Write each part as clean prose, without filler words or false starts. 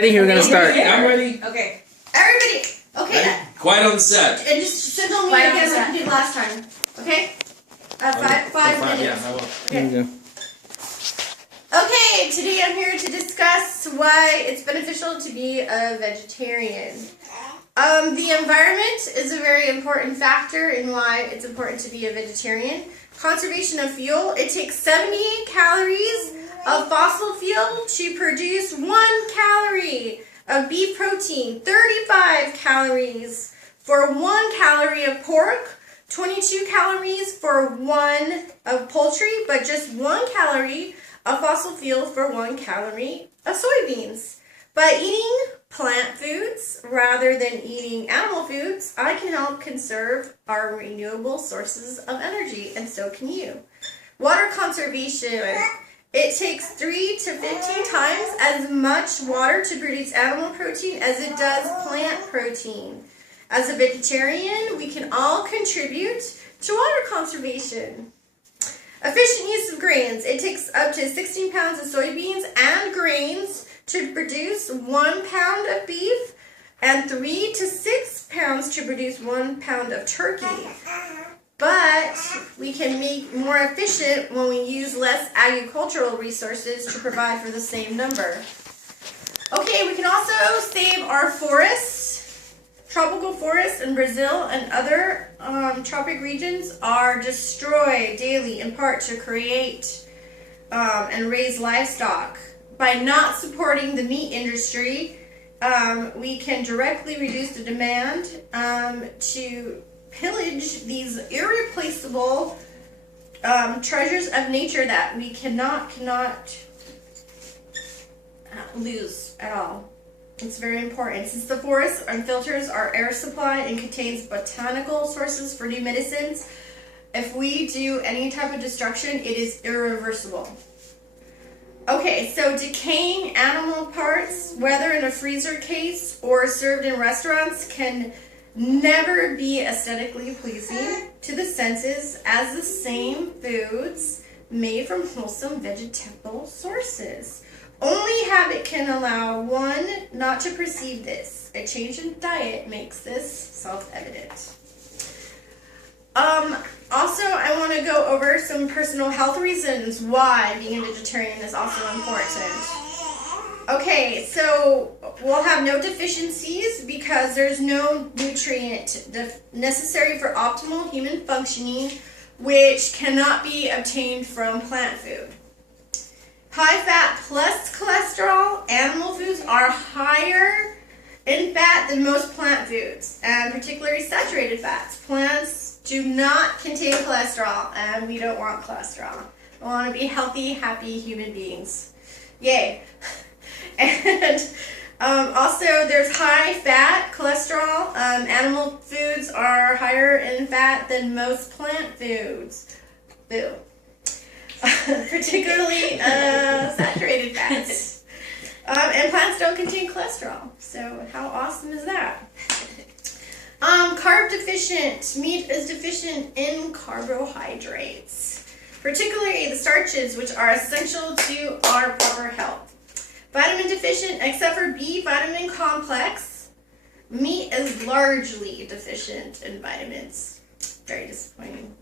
Ready? We're gonna start. I'm ready. Okay. Everybody. Okay. Ready? Quiet on the set. And just signal me Quiet on again the like set. you did last time. Okay? Five minutes. Yeah, I will. Here we go. Okay, today I'm here to discuss why it's beneficial to be a vegetarian. The environment is a very important factor in why it's important to be a vegetarian. Conservation of fuel. It takes 78 calories of fossil fuel to produce 1 calorie of beef protein, 35 calories for 1 calorie of pork, 22 calories for 1 of poultry, but just 1 calorie of fossil fuel for 1 calorie of soybeans. By eating plant foods rather than eating animal foods, I can help conserve our renewable sources of energy, and so can you. Water conservation. It takes 3 to 15 times as much water to produce animal protein as it does plant protein. As a vegetarian, we can all contribute to water conservation. Efficient use of grains. It takes up to 16 pounds of soybeans and grains to produce 1 pound of beef and 3 to 6 pounds to produce 1 pound of turkey. But we can make more efficient when we use less agricultural resources to provide for the same number. Okay, we can also save our forests. Tropical forests in Brazil and other tropic regions are destroyed daily in part to create and raise livestock. By not supporting the meat industry, we can directly reduce the demand to pillage these irreplaceable treasures of nature that we cannot lose at all. It's very important. Since the forest filters our air supply and contains botanical sources for new medicines, if we do any type of destruction, it is irreversible. Okay, so decaying animal parts, whether in a freezer case or served in restaurants, can never be aesthetically pleasing to the senses as the same foods made from wholesome vegetable sources. Only habit can allow one not to perceive this. A change in diet makes this self-evident. Also, I want to go over some personal health reasons why being a vegetarian is also important. Okay, so we'll have no deficiencies because there's no nutrient necessary for optimal human functioning, which cannot be obtained from plant food. High fat plus cholesterol. Animal foods are higher in fat than most plant foods, and particularly saturated fats. Plants do not contain cholesterol, and we don't want cholesterol. We want to be healthy, happy human beings. Yay. And also, there's high fat, cholesterol. Animal foods are higher in fat than most plant foods. Boo. Particularly saturated fats. And plants don't contain cholesterol. So how awesome is that? Carb deficient. Meat is deficient in carbohydrates, particularly the starches, which are essential to our proper health. Vitamin deficient, except for B vitamin complex. Meat is largely deficient in vitamins. Very disappointing.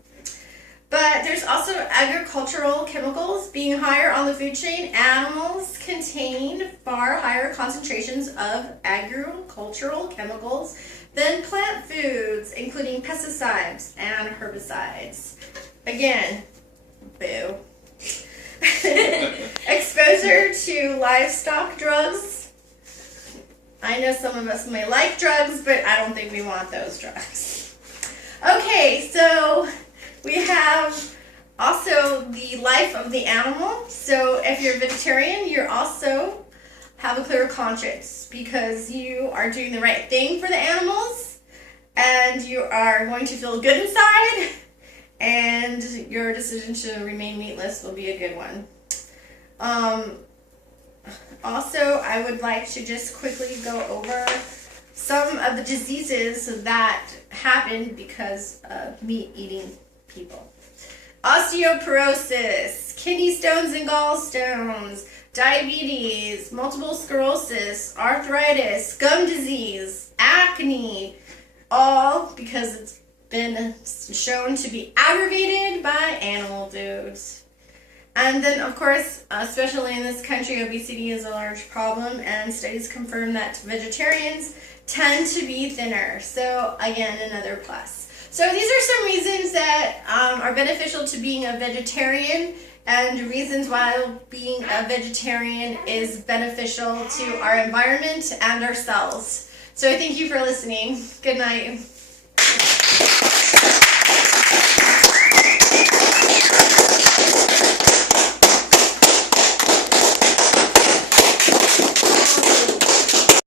But there's also agricultural chemicals being higher on the food chain. Animals contain far higher concentrations of agricultural chemicals than plant foods, including pesticides and herbicides. Again, boo. Exposure to livestock drugs. I know some of us may like drugs, but I don't think we want those drugs. Okay, so we have also the life of the animal. So if you're a vegetarian, you also have a clear conscience because you are doing the right thing for the animals and you are going to feel good inside, and your decision to remain meatless will be a good one. Also, I would like to just quickly go over some of the diseases that happen because of meat-eating people. Osteoporosis, kidney stones and gallstones, diabetes, multiple sclerosis, arthritis, gum disease, acne, all because it's been shown to be aggravated by animal foods. And then, of course, especially in this country, obesity is a large problem, and studies confirm that vegetarians tend to be thinner. So, again, another plus. So these are some reasons that are beneficial to being a vegetarian, and reasons why being a vegetarian is beneficial to our environment and ourselves. So thank you for listening. Good night.